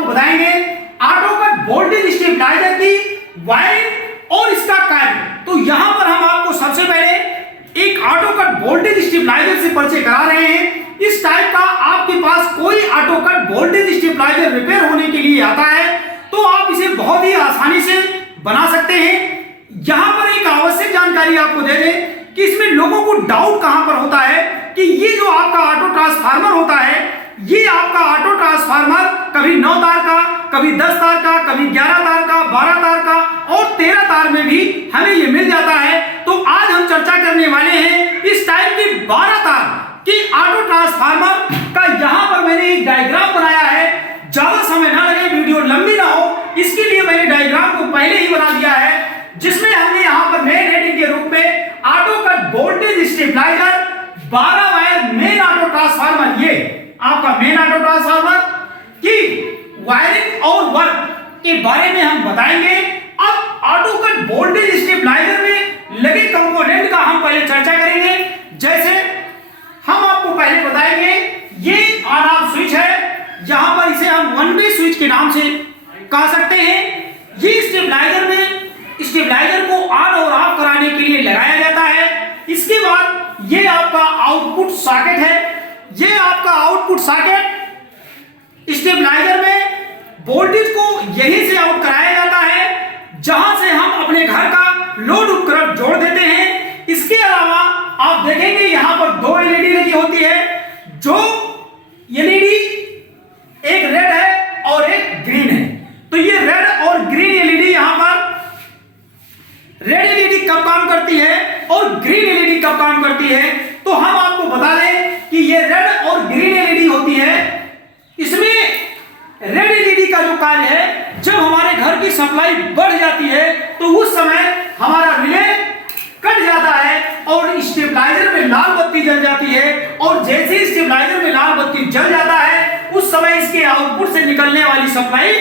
आपको बताएंगे auto cut voltage stabiliser की वायरिंग और इसका कार्य। तो यहां पर हम आपको सबसे पहले एक ऑटो कट वोल्टेज स्टेबलाइजर से परिचय करा रहे हैं। इस टाइप का आपके पास कोई auto cut voltage stabiliser repair होने के लिए आता है तो आप इसे बहुत ही आसानी से बना सकते हैं। यहां पर एक आवश्यक जानकारी आपको दे दें कि इसमें लोगों को डाउट कहां पर होता है कि ये जो आपका ऑटो ट्रांसफार्मर होता है, ये आपका ऑटो ट्रांसफार्मर कभी 9 तार का, कभी 10 तार का, कभी 11 तार का, 12 तार का और 13 तार में भी हमें ये मिल जाता है। तो आज हम चर्चा करने वाले हैं इस टाइप की 12 तार की ऑटो ट्रांसफार्मर का। यहां पर मैंने एक डायग्राम बनाया है, ज्यादा समय ना लगे, वीडियो लंबी ना हो, इसके लिए मैंने डायग्राम को पहले ही बना दिया है, जिसमें हमने यहां पर मेन हेडिंग के रूप में auto cut voltage stabiliser 12 wire main auto transformer, ये आपका मेन ऑटो ट्रांसफार्मर की वायरिंग और वर्क के बारे में हम बताएंगे। अब ऑटो कट वोल्टेज स्टेबलाइजर में लगे कंपोनेंट का हम पहले चर्चा करेंगे। जैसे हम आपको पहले बताएंगे ये ऑन ऑफ स्विच है, यहां पर इसे हम वन वे स्विच के नाम से कह सकते हैं। ये स्टेबलाइजर में स्टेबलाइजर को ऑन और ऑफ कराने के लिए लगाया जाता है। इसके बाद ये आपका आउटपुट सॉकेट है। ये आपका आउटपुट सॉकेट स्टेबलाइजर में वोल्टेज को यहीं से आउट कराया जाता है, जहां से हम अपने घर का लोड उपकरण जोड़ देते हैं। इसके अलावा आप देखेंगे यहां पर 2 एलईडी लगी होती है, जो एलईडी एक रेड है और एक ग्रीन है। तो ये रेड और ग्रीन एलईडी, यहां पर रेड एलईडी कब काम करती है और ग्रीन एलईडी कब काम करती है, तो हम आपको बता दें कि ये रेड और ग्रीन एलईडी होती है। इसमें रेड एलईडी का जो कार्य है, जब हमारे घर की सप्लाई बढ़ जाती है तो उस समय हमारा रिले कट जाता है और स्टेबलाइजर में लाल बत्ती जल जाती है, और जैसे ही स्टेबलाइजर में लाल बत्ती जल जाता है उस समय इसके आउटपुट से निकलने वाली सप्लाई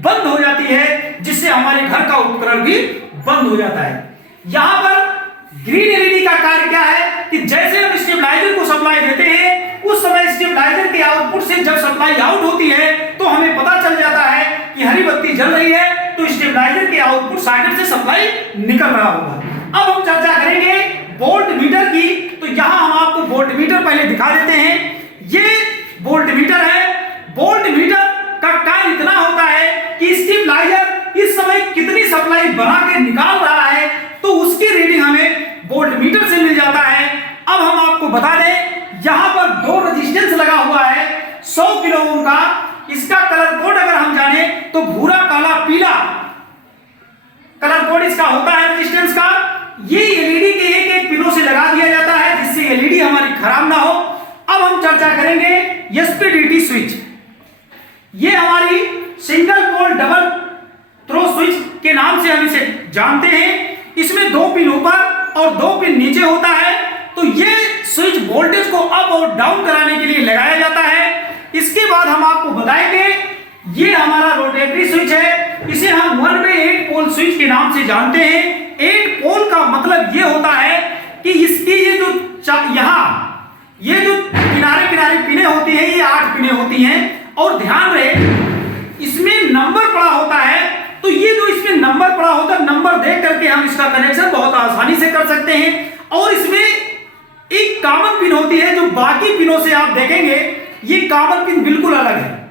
बंद हो जाती है, जिससे हमारे घर का उपकरण भी बंद हो जाता है। यहां पर ग्रीन एलईडी का कार्य क्या है कि जैसे हम स्टेबलाइजर को सप्लाई देते हैं, उस समय स्टेबलाइजर के आउटपुट से जब सप्लाई आउट होती है तो हमें पता चल जाता है कि हरी बत्ती जल रही है, तो स्टेबलाइजर के आउटपुट सॉकेट से सप्लाई निकल रहा होगा। अब हम चर्चा करेंगे वोल्ट मीटर की। तो यहां हम आपको वोल्ट मीटर पहले दिखा देते हैं। ये वोल्ट मीटर है। वोल्ट मीटर का कार्य इतना होता है कि स्टेबलाइजर इस समय कितनी सप्लाई बना के निकाल रहा है, तो उसकी रीडिंग हमें वोल्ट मीटर से मिल जाता है। अब हम आपको बता दें यहां पर 2 रेजिस्टेंस लगा हुआ है 100 किलो ओम का। इसका कलर कोड अगर हम जाने तो भूरा, काला, पीला कलर कोड इसका होता है रेजिस्टेंस का। ये एलईडी के एक पिनों से लगा दिया जाता है, जिससे एलईडी हमारी खराब ना हो। अब हम चर्चा करेंगे एसपीडीटी स्विच। ये हमारी single pole double throw switch के नाम से हम इसे जानते हैं। इसमें 2 पिन ऊपर और 2 पिन नीचे होता है। तो ये स्विच वोल्टेज को अप और डाउन कराने के लिए लगाया जाता है। इसके बाद हम आपको बताएंगे ये हमारा रोटेटरी स्विच है। इसे हम 1 वे 8 पोल स्विच के नाम से जानते हैं। 8 पोल का मतलब ये होता है कि इसकी ये जो ये जो किनारे किनारे पिने होती हैं, ये 8 पिने होती हैं। और ध्यान रहे इसमें नंबर पड़ा होता है, तो ये जो इसमें नंबर पड़ा होता है, नंबर देख करके हम इसका कनेक्शन बहुत आसानी से कर सकते हैं। और इसमें एक कॉमन पिन होती है, जो बाकी पिनों से आप देखेंगे ये कॉमन पिन बिल्कुल अलग है।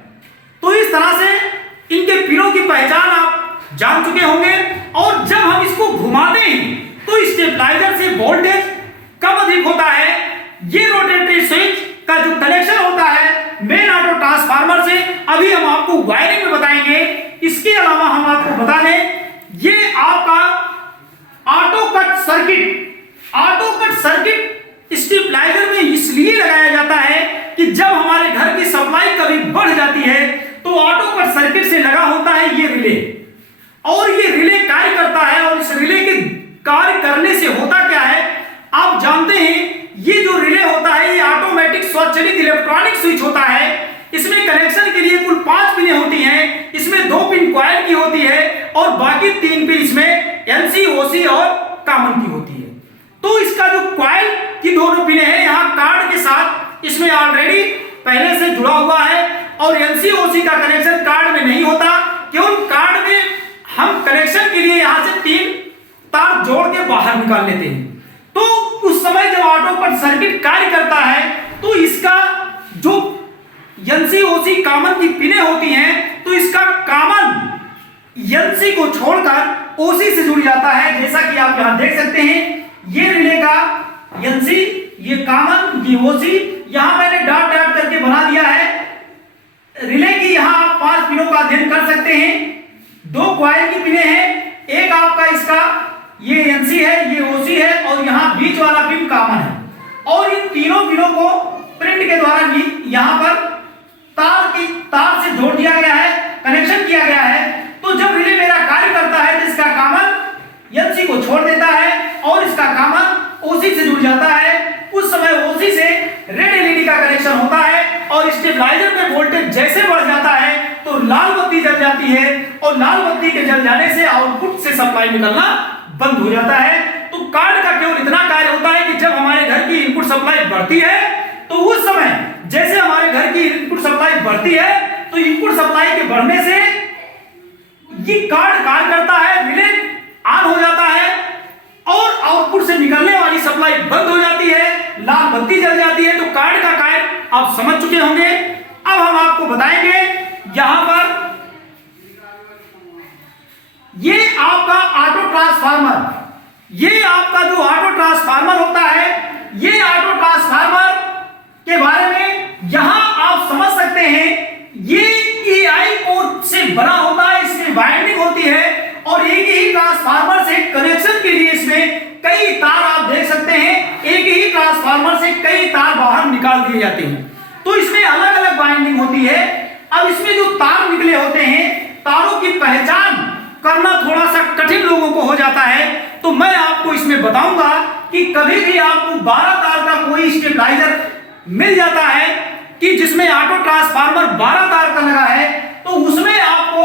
तो इस तरह से इनके पिनों की पहचान आप जान चुके होंगे। और जब हम इसको घुमाते हैं तो स्टेबलाइजर से वोल्टेज कब अधिक होता है, ये रोटेटरी स्विच का जो कनेक्शन होता है मेन ऑटो ट्रांसफार्मर से, अभी हम आपको वायरिंग में बताएंगे। इसके अलावा हम आपको बता दें ये आपका ऑटो कट सर्किट स्टेबलाइजर में इसलिए लगाया जाता है कि जब हमारे घर की सप्लाई कभी बढ़ जाती है तो ऑटो कट सर्किट से लगा होता है ये रिले, और ये रिले कार्य करता है। और इस रिले के कार्य करने से होता क्या है आप जानते हैं, ये जो रिले होता है ये ऑटोमेटिक स्वचालित इलेक्ट्रॉनिक स्विच होता है। इसमें कनेक्शन के लिए कुल 5 पिनें होती हैं। इसमें 2 पिन कॉइल की होती है और बाकी 3 पिन इसमें एनसी, ओसी और कॉमन की होती है। तो इसका जो कॉइल की दोनों पिनें हैं यहाँ कार्ड के साथ इसमें ऑलरेडी पहले से जुड़ा हुआ है, और एनसी-ओसी का कनेक्शन कार्ड में नहीं होता। केवल कार्ड में हम कनेक्शन के लिए यहां से 3 तार जोड़ के बाहर निकाल लेते हैं। तो उस समय जब ऑटो कट सर्किट कार्य करता है तो इसका जो एनसी-ओसी कॉमन की पिने होती हैं, तो इसका कॉमन एनसी को छोड़कर ओसी से जुड़ जाता है। जैसा कि आप यहां देख सकते हैं, ये रिले का एनसी, ये कॉमन, ये ओसी, यहां मैंने डॉट डॉट करके बना दिया है। रिले की यहां आप 5 पिनों का अध्ययन कर सकते हैं। 2 कॉइल की पिने हैं, एक आपका इसका ये एनसी है, ये ओसी है और यहां बीच वाला पिन कॉमन है। और इन तीनों पिनों को प्रिंट के द्वारा भी यहां पर तार से जोड़ दिया गया है, कनेक्शन किया गया है। तो जब रिले मेरा कार्य करता है तो इसका कॉमन एनसी को छोड़ देता है और इसका कॉमन ओसी से जुड़ जाता है। उस समय ओसी से रेड एलईडी का कनेक्शन होता है और स्टेबलाइजर में वोल्टेज जैसे बढ़ जाता है तो लाल बत्ती जल जाती है और लाल बत्ती के जल जाने से आउटपुट से सप्लाई निकलना बंद हो जाता है। तो कार्ड का केवल इतना कार्य होता है कि जब हमारे घर की इनपुट सप्लाई बढ़ती है तो उस समय जैसे हमारे घर की इनपुट सप्लाई बढ़ती है तो इनपुट सप्लाई के बढ़ने से ये कार्ड कार्य करता है, रिले ऑन हो जाता है और आउटपुट से निकलने वाली सप्लाई बंद हो जाती है, लाल बत्ती जल जाती है। तो कार्ड का कार्य आप समझ चुके होंगे। अब हम आपको बताएंगे यहां पर ये आपका ऑटो ट्रांसफार्मर, ये आपका जो ऑटो ट्रांसफार्मर होता है, ये ऑटो ट्रांसफार्मर के बारे में यहां आप समझ सकते हैं। ये EI कोर से बना होता है, इसमें वाइंडिंग होती है और एक ही ट्रांसफार्मर से कनेक्शन के लिए इसमें कई तार आप देख सकते हैं। एक ही ट्रांसफार्मर से कई तार बाहर निकाल दिए जाते हैं, तो इसमें अलग अलग वाइंडिंग होती है। अब इसमें जो तार निकले होते हैं, तारों की पहचान करना थोड़ा सा कठिन लोगों को हो जाता है। तो मैं आपको इसमें बताऊंगा कि कभी भी आपको 12 तार का कोई स्टेबलाइजर मिल जाता है कि जिसमें ऑटो ट्रांसफार्मर 12 तार का लगा है, तो उसमें आपको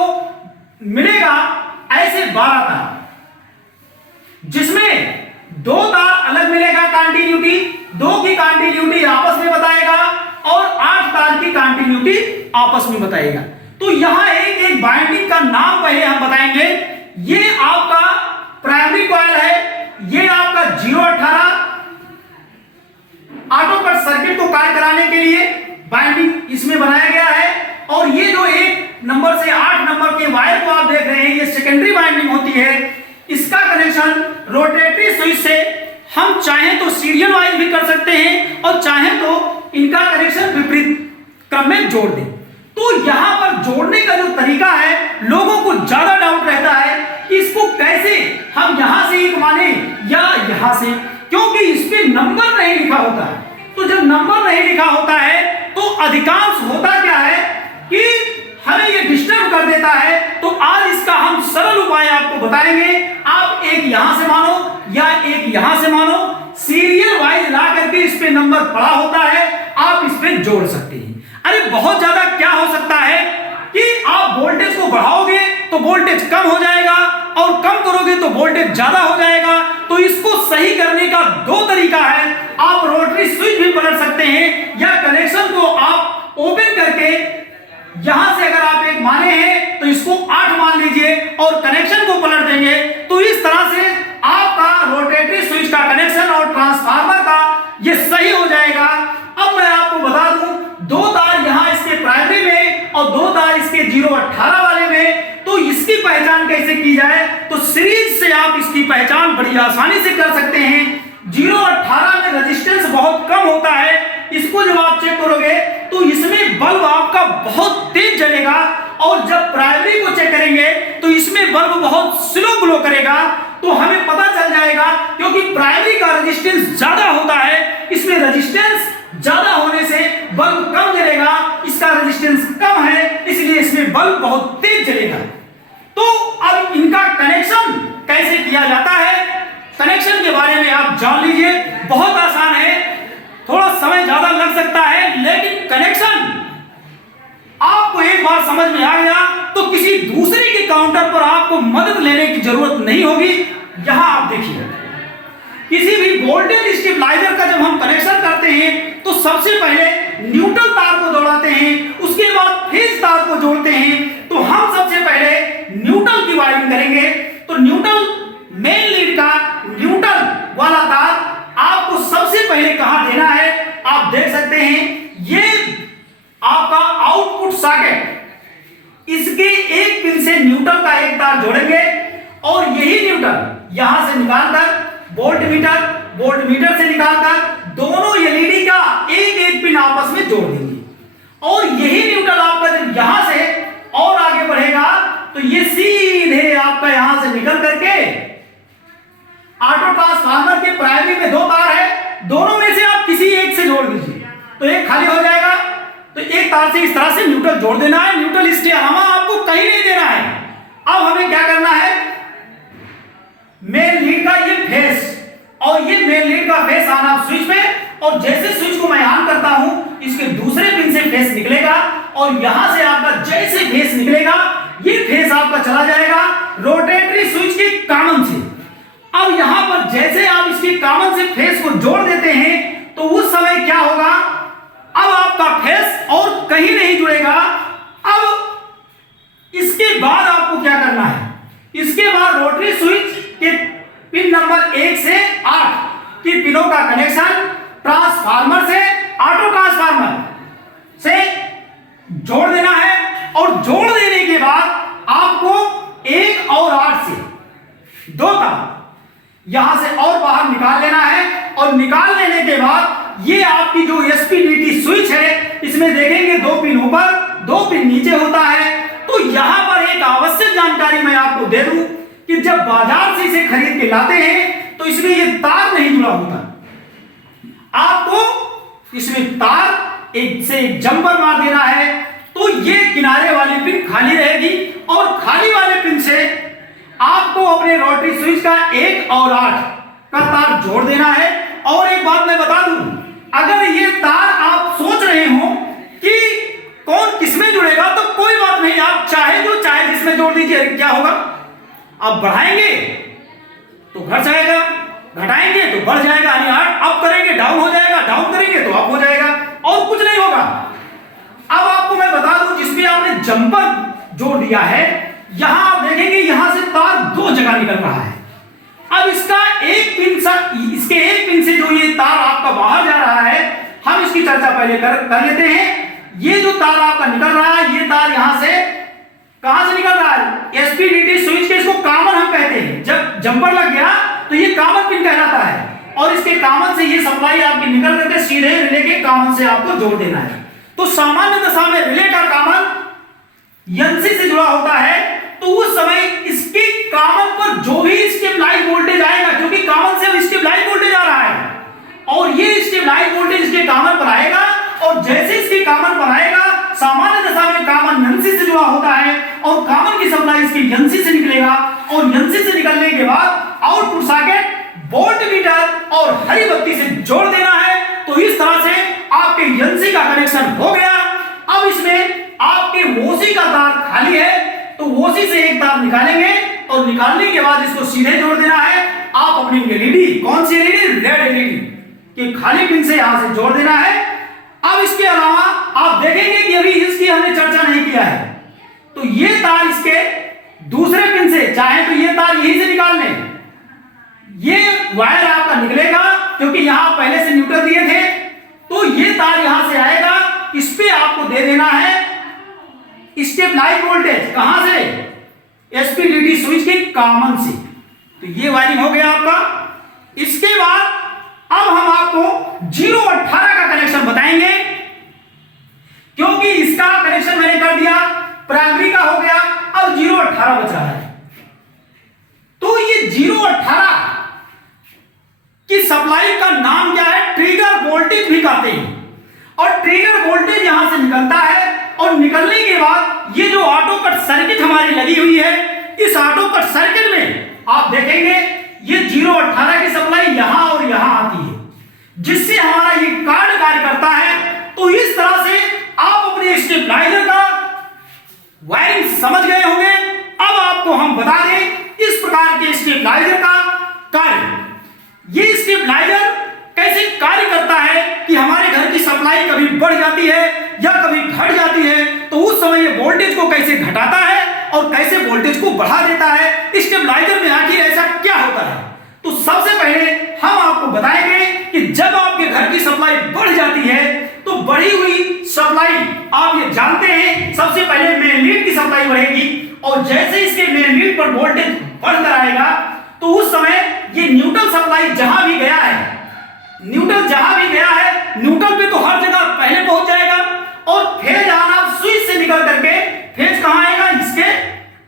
मिलेगा ऐसे 12 तार, जिसमें 2 तार अलग मिलेगा कंटिन्यूटी, 2 की कंटिन्यूटी आपस में बताएगा और 8 तार की कंटिन्यूटी आपस में बताएगा। तो यहां एक बाइंडिंग का नाम पहले हम बताएंगे। ये आपका प्राइमरी कॉइल है, ये आपका 018 ऑटो कट सर्किट को कार्य कराने के लिए बाइंडिंग इसमें बनाया गया है। और ये जो 1 नंबर से 8 नंबर के वायर को आप देख रहे हैं, ये सेकेंडरी बाइंडिंग होती है। इसका कनेक्शन रोटेटरी स्विच से हम चाहें तो सीरियल वाइज भी कर सकते हैं और चाहें तो इनका कनेक्शन विपरीत क्रम में जोड़ दें। तो यहां पर जोड़ने का जो तरीका है, लोगों को ज्यादा डाउट रहता है कि इसको कैसे हम यहां से एक माने या यहां से, क्योंकि इस पे नंबर नहीं लिखा होता है। तो जब नंबर नहीं लिखा होता है तो अधिकांश होता क्या है कि हमें ये डिस्टर्ब कर देता है। तो आज इसका हम सरल उपाय आपको बताएंगे। आप एक यहां से मानो या एक यहां से मानो, सीरियल वाइज ला करके इस पे नंबर पड़ा होता है, आप इस पे जोड़ सकते हैं। अरे बहुत ज्यादा क्या हो सकता है कि आप वोल्टेज को बढ़ाओगे तो वोल्टेज कम हो जाएगा और कम करोगे तो वोल्टेज ज्यादा हो जाएगा। तो इसको सही करने का 2 तरीका है। आप रोटरी स्विच भी पलट सकते हैं या कनेक्शन को आप ओपन करके यहां से अगर आप 1 माने हैं तो इसको 8 मान लीजिए और कनेक्शन को पलट देंगे। तो इस तरह से आपका रोटेटरी स्विच का कनेक्शन और ट्रांसफार्मर का ये सही हो जाएगा। अब मैं आपको बता दूं, 2 तार यहां इसके प्राइमरी में और 2 तार इसके 018 वाले में। तो इसकी पहचान कैसे की जाए, तो सीरीज से आप इसकी पहचान बड़ी आसानी से कर सकते हैं। 018 में रेजिस्टेंस बहुत कम होता है, इसको जब आप चेक करोगे तो इसमें बल्ब आपका बहुत तेज जलेगा और जब प्राइमरी को चेक करेंगे तो इसमें बल्ब बहुत स्लो ग्लो करेगा। तो हमें पता चल जाएगा, क्योंकि प्राइमरी का रेजिस्टेंस ज्यादा होता है, इसमें रेजिस्टेंस ज्यादा होने से बल्ब कम जलेगा, इसका रेजिस्टेंस कम है इसलिए इसमें बल्ब बहुत तेज जलेगा। तो अब इनका कनेक्शन कैसे किया जाता है, कनेक्शन के बारे में आप जान लीजिए। बहुत आसान है, थोड़ा समय ज्यादा लग सकता है, लेकिन कनेक्शन आपको एक बार समझ में आ गया तो किसी दूसरे के काउंटर पर आपको मदद लेने की जरूरत नहीं होगी। यहां आप देखिए, किसी भी वोल्टेज स्टेबलाइजर का जब हम कनेक्शन करते हैं तो सबसे पहले न्यूट्रल तार को दौड़ाते हैं, उसके उसके बाद फेज तार को जोड़ते हैं। तो हम सबसे पहले न्यूट्रल की वायरिंग करेंगे। तो न्यूट्रल मेन लीड का न्यूट्रल वाला तार आपको सबसे पहले कहां देना है, आप देख सकते हैं ये आपका आउटपुट सॉकेट, इसके एक पिन से न्यूट्रल का एक तार जोड़ेंगे और यही न्यूट्रल यहां से निकालकर वोल्ट मीटर से निकालकर दोनों एलईडी का एक एक पिन आपस में जोड़ देंगे। और यही न्यूट्रल आपका जब यहां से और आगे बढ़ेगा तो ये सीधे आपका यहां से निकल करके ऑटो ट्रांसफार्मर के प्राइमरी में दो तार है, दोनों में से आप किसी एक से जोड़ दीजिए तो एक खाली हो जाएगा। तो एक तार से इस तरह से न्यूट्रल जोड़ देना है। न्यूट्रल इसके अलावा आपको कहीं नहीं देना है। अब हमें क्या करना है, मेन लीड का ये फेस और ये मेन लीड का फेस आना स्विच पे, और जैसे स्विच को मैं ऑन करता हूं इसके दूसरे पिन से फेस निकलेगा और यहां से आपका जैसे फेस निकलेगा ये फेस आपका चला जाएगा रोटेटरी स्विच के कॉमन से। अब यहां पर जैसे आप इसके कॉमन से फेस को जोड़ देते हैं तो उस समय क्या होगा, अब आपका फेस और कहीं नहीं जुड़ेगा। अब इसके बाद आपको क्या करना है, इसके बाद रोटरी स्विच के पिन नंबर 1 से 8 की पिनों का कनेक्शन ट्रांसफार्मर से ऑटो ट्रांसफार्मर से जोड़ देना है। और जोड़ देने के बाद आपको 1 और 8 से 2 तार यहां से और बाहर निकाल लेना है। और निकाल लेने के बाद ये आपकी जो एसपीडीटी स्विच है इसमें देखेंगे 2 पिन ऊपर 2 पिन नीचे होता है। तो यहां पर एक आवश्यक जानकारी मैं आपको दे दूं कि जब बाजार से इसे खरीद के लाते हैं तो इसमें ये तार नहीं जुड़ा होता, आपको इसमें तार एक से एक जंपर मार देना है। तो ये किनारे वाली पिन खाली रहेगी और खाली वाले पिन से आपको अपने रोटरी स्विच का 1 और 8 का तार जोड़ देना है। और एक बात मैं बता दूं, अगर ये तार आप सोच रहे हो कि कौन किसमें जुड़ेगा तो कोई बात नहीं, आप चाहे जो चाहे जिसमें जोड़ दीजिए। क्या होगा, आप बढ़ाएंगे तो घट जाएगा, घटाएंगे तो बढ़ जाएगा, यानी अप करेंगे डाउन हो जाएगा, डाउन करेंगे तो अप हो जाएगा, और कुछ नहीं होगा। अब आपको मैं बता दूं जिसपे आपने जंपर जोड़ दिया है यहां आप देखेंगे यहां से तार 2 जगह निकल रहा है। अब इसका एक पिन इसके एक पिन से जो ये तार आपका बाहर जा रहा है, हम इसकी चर्चा पहले कर लेते हैं। ये जो तार आपका निकल रहा है, ये तार यहां से कहां से निकल रहा है, एसपीडीटी स्विच के, इसको कॉमन हम कहते हैं। जब जंपर लग गया तो ये कॉमन पिन कहलाता है और इसके कॉमन से ये सप्लाई आपकी निकल करके सीधे रिले के कॉमन से आपको जोड़ देना है। तो सामान्य दशा में रिले का कॉमन एनसी से जुड़ा होता है, तो उस समय इसके कॉमन पर जो भी स्टेबलाइज वोल्टेज आएगा, क्योंकि कॉमन से स्टेबलाइज वोल्टेज आ रहा है और ये स्टेबलाइज वोल्टेज इसके कॉमन पर आएगा, और जैसे इसके कॉमन पर आएगा सामान्य दशा में कॉमन एनसी से जुड़ा होता है और कॉमन की सप्लाई इसकी एनसी से निकलेगा। और एनसी से निकलने के बाद आउटपुट सॉकेट वोल्ट मीटर और हरी बत्ती से जोड़ देना है। तो इस तरह से आपके एनसी का कनेक्शन हो गया। अब इसमें आपके ओसी का तार खाली है तो ओसी से एक तार निकालेंगे और निकालने के बाद इसको सीधे जोड़ देना है। आप अपनी एलईडी, कौन सी एलईडी, रेड एलईडी के खाली पिन से यहां से जोड़ देना है। अब इसके अलावा आप देखेंगे कि अभी इसकी हमने चर्चा नहीं किया है, तो ये तार इसके दूसरे पिन से, चाहे तो ये तार यहीं से निकाल लें, ये वायर आपका निकलेगा क्योंकि यहां पहले से न्यूट्रल दिए थे, तो ये तार यहां से आएगा, इस पे आपको दे देना है स्टेबलाइज वोल्टेज, कहां से, एसपीडीटी स्विच के कॉमन से। तो ये वायरिंग हो गया आपका। इसके बाद अब हम आपको 018 का कनेक्शन बताएंगे, क्योंकि इसका कनेक्शन मैंने कर दिया, प्राइमरी का हो गया, अब 018 बच रहा है। तो ये 018 की सप्लाई का नाम क्या है, ट्रिगर वोल्टेज भी कहते हैं। और ट्रिगर वोल्टेज यहां से निकलता है और निकलने के बाद ये जो ऑटो कट सर्किट हमारी लगी हुई है, इस ऑटो कट सर्किट में आप देखेंगे ये 018 की सप्लाई यहां और यहां आती है, जिससे हमारा ये कार्ड कार्य करता है। तो इस तरह से आप अपने स्टेबलाइजर का वायरिंग समझ गए होंगे। अब आपको हम बता दें इस प्रकार के स्टेबलाइजर का कार्य, ये स्टेबलाइजर कैसे कार्य करता है कि हमारे घर की सप्लाई कभी बढ़ जाती है या कभी घट जाती है तो उस समय ये वोल्टेज को कैसे घटाता है और कैसे वोल्टेज को बढ़ा देता है, स्टेबलाइजर में आखिर ऐसा क्या होता है। तो सबसे पहले हम आपको बताएंगे कि जब आपके घर की सप्लाई बढ़ जाती है तो बढ़ी हुई सप्लाई आप ये जानते हैं, सबसे पहले मेन लीड की सप्लाई बढ़ेगी और जैसे इसके मेन लीड पर वोल्टेज बढ़कर आएगा तो उस समय ये न्यूट्रल सप्लाई जहां भी गया है, न्यूट्रल जहां भी गया है, न्यूट्रल पे तो हर जगह पहले पहुंच जाएगा और फेज आना स्विच से निकल करके फेज कहां आएगा, इसके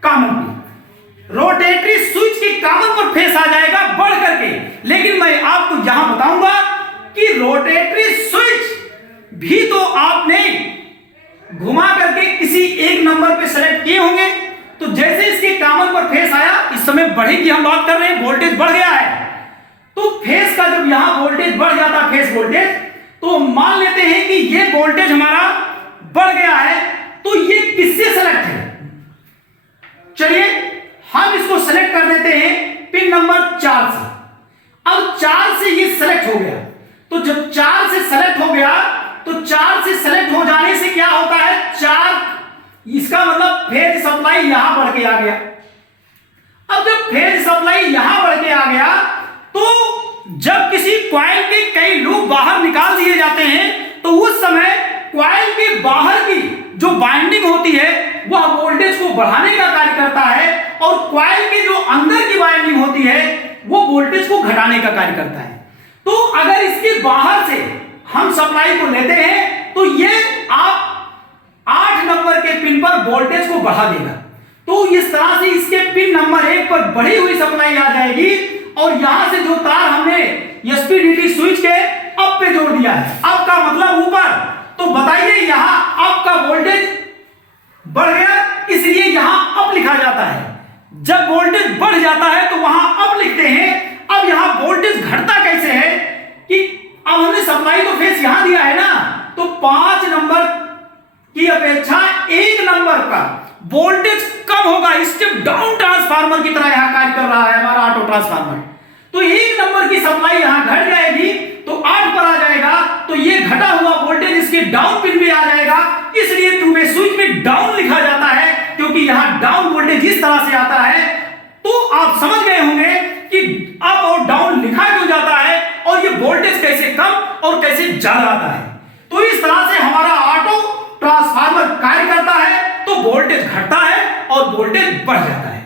कॉमन पे, रोटेटरी स्विच के कॉमन पर फेज आ जाएगा बढ़ करके। लेकिन मैं आपको यहां बताऊंगा कि रोटेटरी स्विच भी तो आपने घुमा करके किसी एक नंबर पे सेलेक्ट किए होंगे। तो जैसे इसके कॉमन पर फेज आया, इस समय बढ़ी की हम बात कर रहे हैं, वोल्टेज बढ़ गया है, तो फेज का जब यहां वोल्टेज बढ़ जाता है, फेज वोल्टेज, तो मान लेते हैं कि ये वोल्टेज हमारा बढ़ गया है, तो ये किससे सेलेक्ट है, चलिए हम इसको सेलेक्ट कर देते हैं पिन नंबर 4 से। अब 4 से ये सेलेक्ट हो गया, तो जब 4 से सेलेक्ट हो गया तो 4 से सेलेक्ट हो जाने से क्या होता है, 4, इसका मतलब फेज सप्लाई यहां बढ़ के आ गया। अब जब फेज सप्लाई यहां बढ़ के आ गया तो जब किसी कॉइल के कई लूप बाहर निकाल दिए जाते हैं तो उस समय कॉइल के बाहर की जो बाइंडिंग होती है वह वोल्टेज को बढ़ाने का कार्य करता है और कॉइल के जो अंदर की बाइंडिंग होती है वो वोल्टेज को घटाने का कार्य करता है। तो अगर इसके बाहर से हम सप्लाई को लेते हैं तो ये आप 8 नंबर के पिन पर वोल्टेज को बढ़ा देगा। तो इस तरह से इसके पिन नंबर 1 पर बढ़ी हुई सप्लाई आ जाएगी और यहां से जो तार हमने एसपीडीटी स्विच के अप पे जोड़ दिया है, अप का मतलब ऊपर, तो बताइए यहां अप का वोल्टेज बढ़ गया, इसलिए यहां अप लिखा जाता है। जब वोल्टेज बढ़ जाता है तो वहां अप लिखते हैं। अब यहां वोल्टेज घटता कैसे है कि अब हमने सप्लाई तो फेस यहां दिया है ना, तो 5 नंबर की अपेक्षा 1 नंबर का वोल्टेज कम होगा, स्टेप डाउन ट्रांसफार्मर की तरह यहां कार्य कर रहा है हमारा ऑटो ट्रांसफार्मर। तो 1 नंबर की सप्लाई यहां घट जाएगी तो 8 पर आ जाएगा, तो ये घटा हुआ वोल्टेज इसके डाउन पिन में आ जाएगा, इसलिए टू वे स्विच में डाउन लिखा जाता है क्योंकि यहां डाउन वोल्टेज इस तरह से आता है। तो आप समझ गए होंगे कि अप और डाउन लिखा क्यों जाता है और ये वोल्टेज कैसे कम और कैसे ज्यादा आता है। तो इस तरह से हमारा ऑटो ट्रांसफार्मर कार्य करता है, तो वोल्टेज घटता है और वोल्टेज बढ़ जाता है।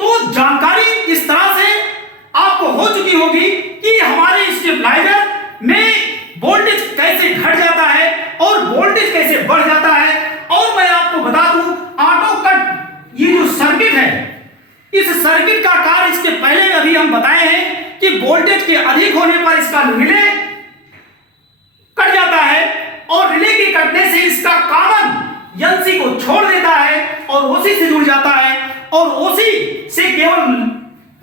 तो जानकारी इस तरह से आपको हो चुकी होगी कि हमारे स्टेबलाइजर में वोल्टेज कैसे घट जाता है और वोल्टेज कैसे बढ़ जाता है। और मैं आपको बता दूं, ऑटो कट ये जो सर्किट है, इस सर्किट का कार्य इसके पहले अभी हम बताए हैं कि वोल्टेज के अधिक होने पर इसका रिले कट जाता है और रिले के कटने से इसका कॉमन एनसी को छोड़ देता है और ओसी से जुड़ जाता है और ओसी से केवल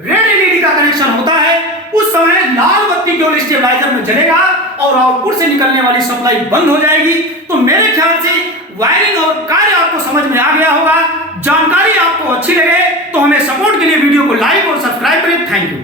रेड एलईडी का कनेक्शन होता है। उस समय लाल बत्ती केवल स्टेबलाइजर में जलेगा और आउटपुट से निकलने वाली सप्लाई बंद हो जाएगी। तो मेरे ख्याल से वायरिंग और कार्य आपको समझ में आ गया होगा। जानकारी आपको अच्छी लगे तो हमें सपोर्ट के लिए वीडियो को लाइक और सब्सक्राइब करें। Thank you.